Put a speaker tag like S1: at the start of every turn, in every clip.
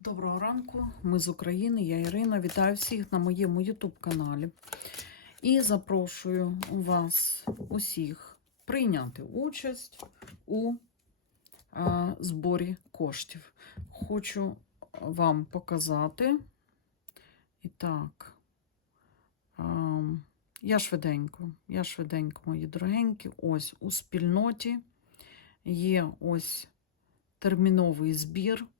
S1: Доброго ранку, ми з України, я Ірина. Вітаю всіх на моєму YouTube-каналі. І запрошую вас усіх прийняти участь у е, зборі коштів. Хочу вам показати. І так, е, я швиденько, я швиденько, мої дорогенькі, ось у спільноті є ось терміновий збір а,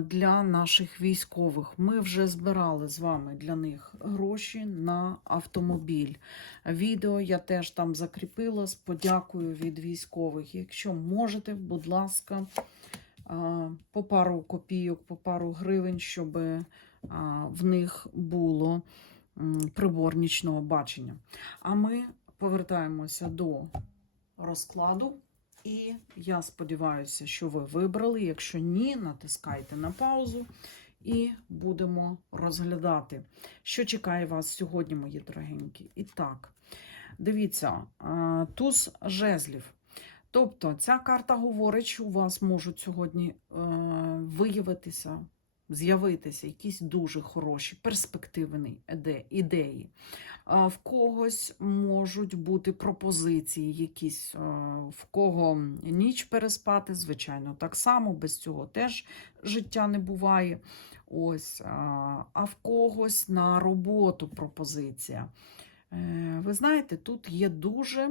S1: для наших військових. Ми вже збирали з вами для них гроші на автомобіль. Відео я теж там закріпила з подякою від військових. Якщо можете, будь ласка, по пару копійок, по пару гривень, щоб в них було м, прибор нічного бачення. А ми повертаємося до розкладу. І я сподіваюся, що ви вибрали. Якщо ні, натискайте на паузу і будемо розглядати, що чекає вас сьогодні, мої дорогенькі. І так, дивіться, туз жезлів. Тобто, ця карта говорить, що у вас можуть сьогодні е, виявитися, з'явитися якісь дуже хороші, перспективні ідеї. В когось можуть бути пропозиції якісь, в кого ніч переспати, звичайно, так само, без цього теж життя не буває. Ось, а в когось на роботу пропозиція. Е, Ви знаєте, тут є дуже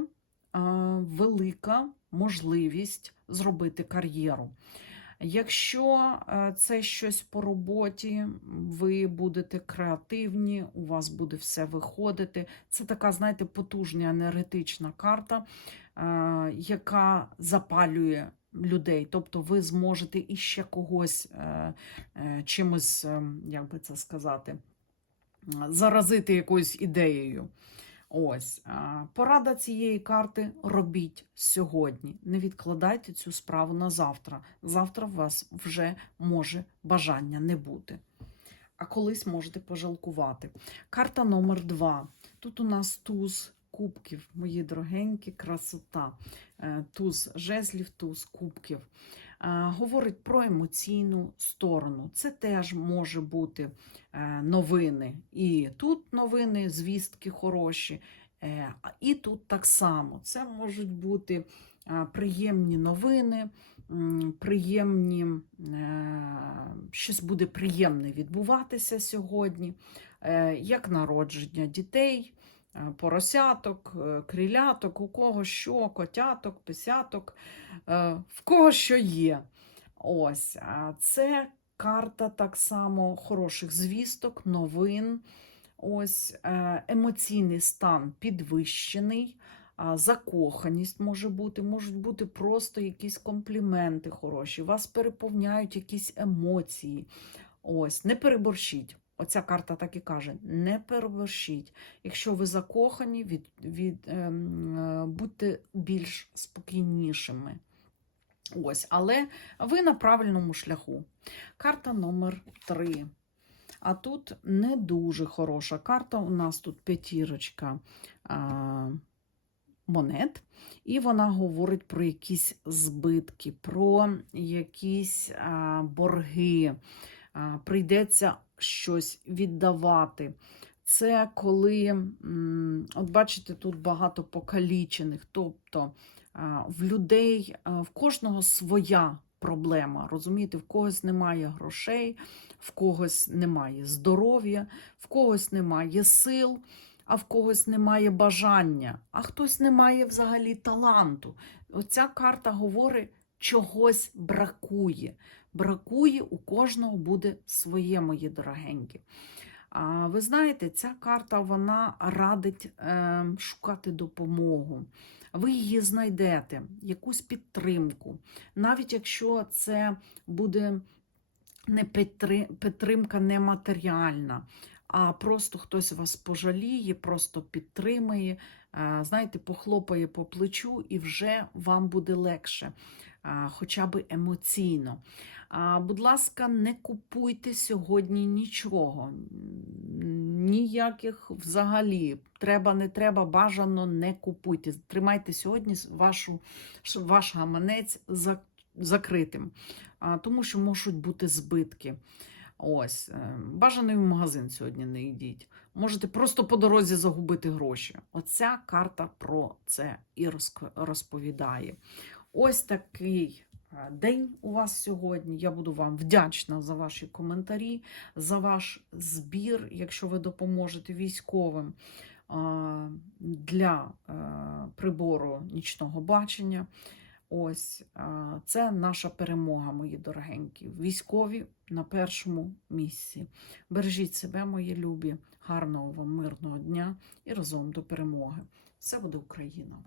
S1: велика можливість зробити кар'єру. Якщо е, це щось по роботі, ви будете креативні, у вас буде все виходити. Це така, знаєте, потужна енергетична карта, е, яка запалює людей. Тобто ви зможете іще когось е, чимось, е, як би це сказати, заразити якоюсь ідеєю. Ось порада цієї карти робіть сьогодні. Не відкладайте цю справу на завтра. Завтра у вас вже може бажання не бути. А колись можете пожалкувати. Карта номер два. Тут у нас туз кубків, мої дорогенькі, красота. Е, Туз жезлів, туз кубків. Е, Говорить про емоційну сторону. Це теж може бути е, новини. І тут новини, звістки хороші. Е, І тут так само. Це можуть бути приємні новини, приємні, щось буде приємне відбуватися сьогодні, як народження дітей, поросяток, е, криляток, у кого що, котяток, писяток, е, в кого що є. Ось, це карта так само хороших звісток, новин. Ось е, емоційний стан підвищений, закоханість може бути, можуть бути просто якісь компліменти хороші, вас переповняють якісь емоції. Ось, не переборщіть. Оця карта так і каже: не переборщіть. Якщо ви закохані, від, від, ем, е, будьте більш спокійнішими. Ось, але ви на правильному шляху. Карта номер 3. А тут не дуже хороша карта. У нас тут п'ятірочка а, монет, і вона говорить про якісь збитки, про якісь а, борги. Прийдеться щось віддавати. Це коли, от бачите, тут багато покалічених, тобто в людей, в кожного своя проблема. Розумієте, в когось немає грошей, в когось немає здоров'я, в когось немає сил, а в когось немає бажання, а хтось не має взагалі таланту. Оця карта говорить, чогось бракує. Бракує, у кожного буде своє, мої дорогенькі. А ви знаєте, ця карта вона радить е, шукати допомогу. Ви її знайдете, якусь підтримку. Навіть якщо це буде не підтримка нематеріальна, а просто хтось вас пожаліє, просто підтримає, е, знаєте, похлопає по плечу, і вже вам буде легше, хоча б емоційно. Будь ласка, не купуйте сьогодні нічого, ніяких взагалі. Треба, не треба, бажано не купуйте. Тримайте сьогодні вашу, ваш гаманець закритим, тому що можуть бути збитки. Ось, е, бажаний в магазин сьогодні не йдіть. Можете просто по дорозі загубити гроші. Оця карта про це і розповідає. Ось такий е, день у вас сьогодні. Я буду вам вдячна за ваші коментарі, за ваш збір, якщо ви допоможете військовим для е, прибору нічного бачення. Ось це наша перемога, мої дорогенькі. Військові на першому місці. Бережіть себе, мої любі, гарного вам мирного дня і разом до перемоги. Все буде Україна!